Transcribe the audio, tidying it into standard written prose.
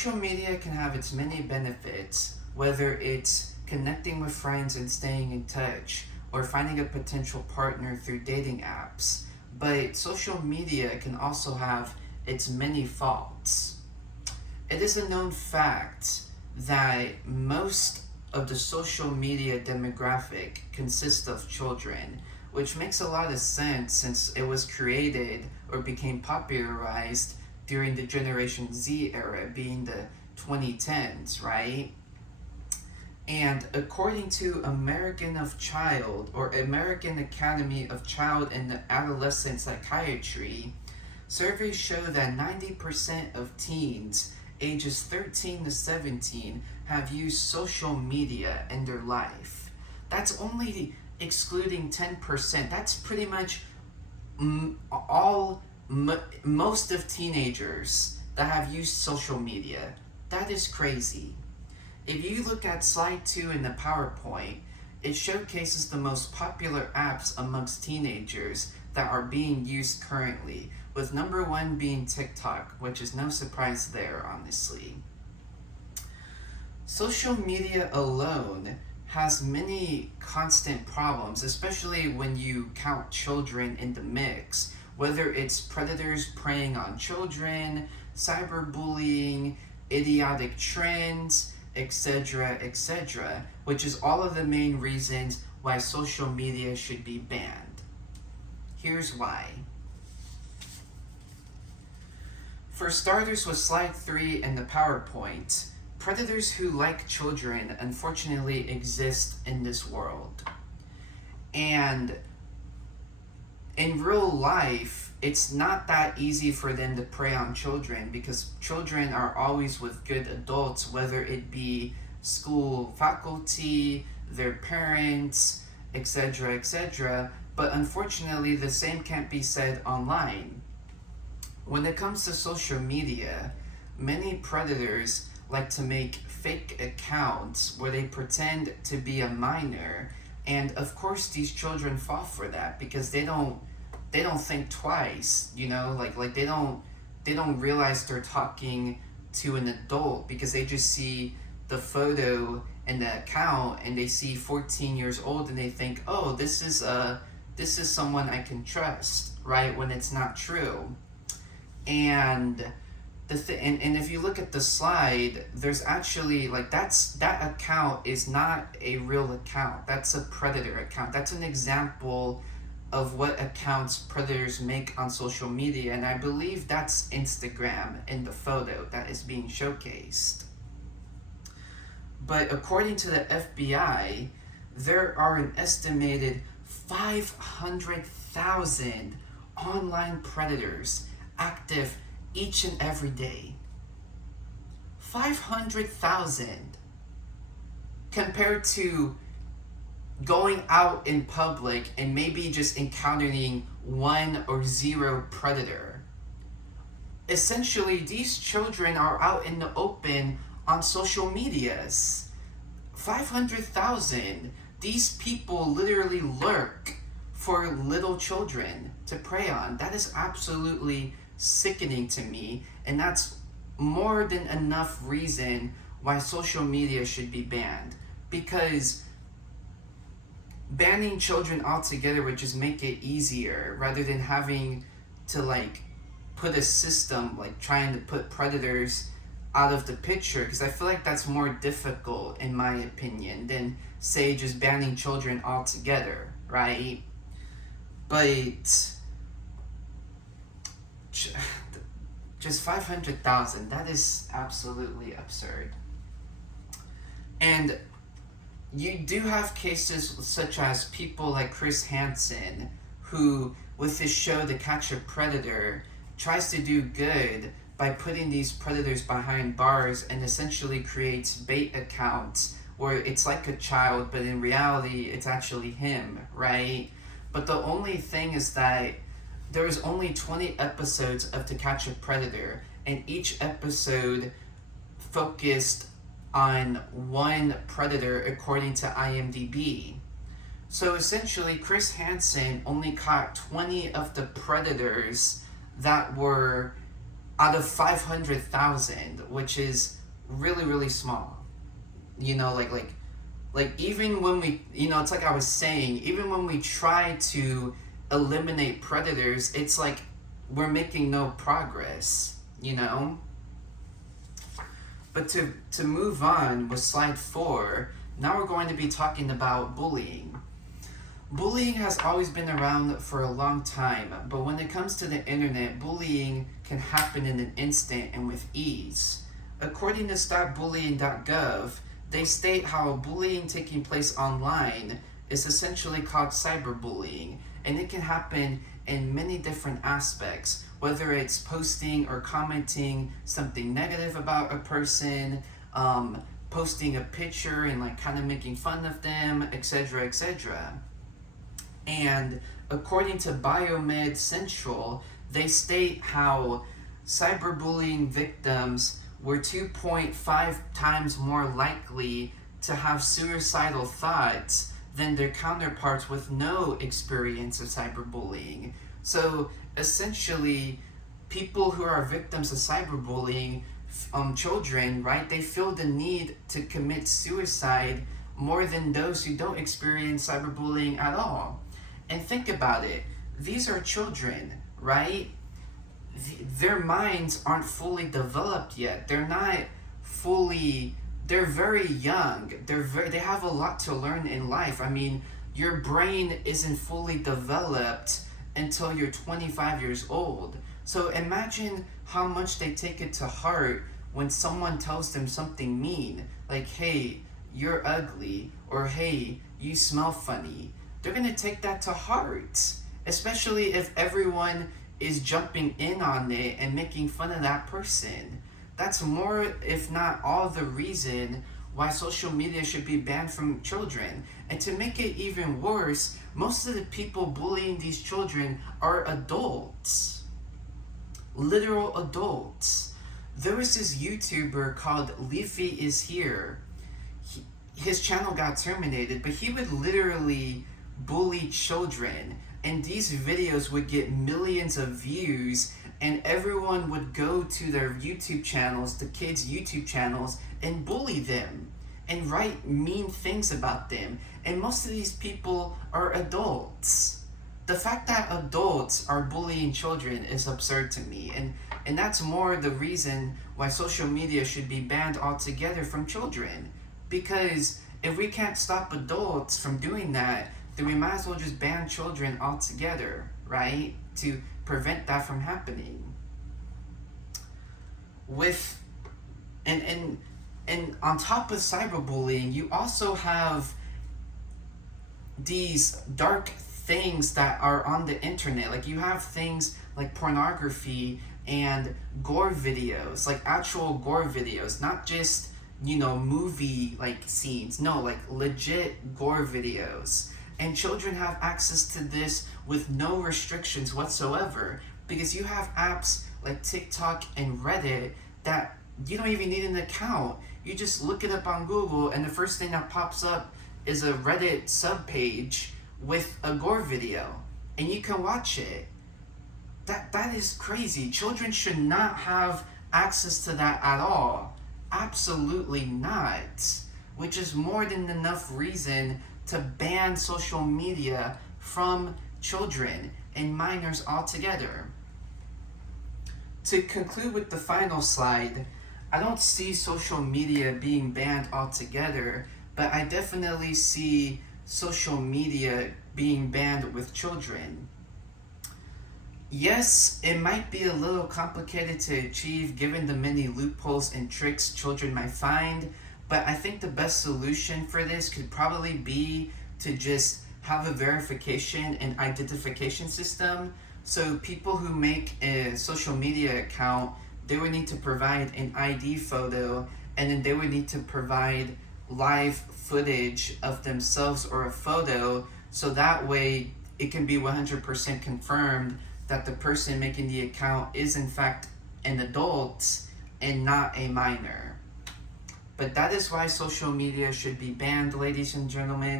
Social media can have its many benefits, whether it's connecting with friends and staying in touch, or finding a potential partner through dating apps. But social media can also have its many faults. It is a known fact that most of the social media demographic consists of children, which makes a lot of sense since it was created or became popularized during the Generation Z era, being the 2010s, right? And according to American of Child or American Academy of Child and Adolescent Psychiatry, surveys show that 90% of teens ages 13 to 17 have used social media in their life. That's only excluding 10%. That's pretty much most of teenagers that have used social media. That is crazy. If you look at slide 2 in the PowerPoint, it showcases the most popular apps amongst teenagers that are being used currently, with number 1 being TikTok, which is no surprise there, honestly. Social media alone has many constant problems, especially when you count children in the mix, whether it's predators preying on children, cyberbullying, idiotic trends, etc., etc., which is all of the main reasons why social media should be banned. Here's why. For starters, with slide 3 in the PowerPoint, predators who like children unfortunately exist in this world. And in real life, it's not that easy for them to prey on children because children are always with good adults, whether it be school faculty, their parents, etc., etc. But unfortunately, the same can't be said online. When it comes to social media, many predators like to make fake accounts where they pretend to be a minor, and of course these children fall for that because they don't think twice, like they don't realize they're talking to an adult because they just see the photo and the account and they see 14 years old and they think, oh, this is someone I can trust, right? When it's not true. And and if you look at the slide, there's actually that account is not a real account. That's a predator account. That's an example of what accounts predators make on social media, and I believe that's Instagram in the photo that is being showcased. But according to the FBI, there are an estimated 500,000 online predators active each and every day. 500,000 compared to going out in public and maybe just encountering 1 or 0 predator. Essentially, these children are out in the open on social medias. 500,000. These people literally lurk for little children to prey on. That is absolutely sickening to me, and that's more than enough reason why social media should be banned, because banning children altogether would just make it easier rather than having to put a system trying to put predators out of the picture, because I feel like that's more difficult in my opinion than say just banning children altogether, right? But just 500,000, that is absolutely absurd. And you do have cases such as people like Chris Hansen, who with his show To Catch a Predator tries to do good by putting these predators behind bars and essentially creates bait accounts where it's like a child, but in reality it's actually him, right? But the only thing is that there's only 20 episodes of To Catch a Predator, and each episode focused on one predator according to IMDb. So essentially, Chris Hansen only caught 20 of the predators that were out of 500,000, which is really, really small. You know, like even when we, it's like I was saying, even when we try to eliminate predators, it's like we're making no progress, But to move on with slide 4, now we're going to be talking about bullying. Bullying has always been around for a long time, but when it comes to the internet, bullying can happen in an instant and with ease. According to stopbullying.gov, they state how bullying taking place online is essentially called cyberbullying, and it can happen in many different aspects, whether it's posting or commenting something negative about a person, posting a picture and like kind of making fun of them, etc., etc. And according to Biomed Central, they state how cyberbullying victims were 2.5 times more likely to have suicidal thoughts than their counterparts with no experience of cyberbullying. So essentially, people who are victims of cyberbullying, children, right, they feel the need to commit suicide more than those who don't experience cyberbullying at all. And think about it, these are children, right? Their minds aren't fully developed yet. They're very young. They have a lot to learn in life. I mean, your brain isn't fully developed until you're 25 years old. So imagine how much they take it to heart when someone tells them something mean, like, hey, you're ugly, or hey, you smell funny. They're gonna take that to heart, especially if everyone is jumping in on it and making fun of that person. That's more, if not all, the reason why social media should be banned from children. And to make it even worse, most of the people bullying these children are adults. Literal adults. There was this YouTuber called Leafy is Here. His channel got terminated, but he would literally bully children, and these videos would get millions of views, and everyone would go to their YouTube channels, the kids' YouTube channels, and bully them and write mean things about them. And most of these people are adults. The fact that adults are bullying children is absurd to me, and that's more the reason why social media should be banned altogether from children. Because if we can't stop adults from doing that, then we might as well just ban children altogether, right? To prevent that from happening. And on top of cyberbullying, you also have these dark things that are on the internet. Like, you have things like pornography and gore videos, like actual gore videos, not just, movie like scenes. No, like legit gore videos. And children have access to this with no restrictions whatsoever, because you have apps like TikTok and Reddit that you don't even need an account. You just look it up on Google, and the first thing that pops up is a Reddit subpage with a gore video, and you can watch it. That is crazy. Children should not have access to that at all. Absolutely not. Which is more than enough reason to ban social media from children and minors altogether. To conclude with the final slide, I don't see social media being banned altogether, but I definitely see social media being banned with children. Yes, it might be a little complicated to achieve given the many loopholes and tricks children might find, but I think the best solution for this could probably be to just have a verification and identification system. So people who make a social media account, they would need to provide an ID photo, and then they would need to provide live footage of themselves or a photo, so that way it can be 100% confirmed that the person making the account is in fact an adult and not a minor. But that is why social media should be banned, ladies and gentlemen.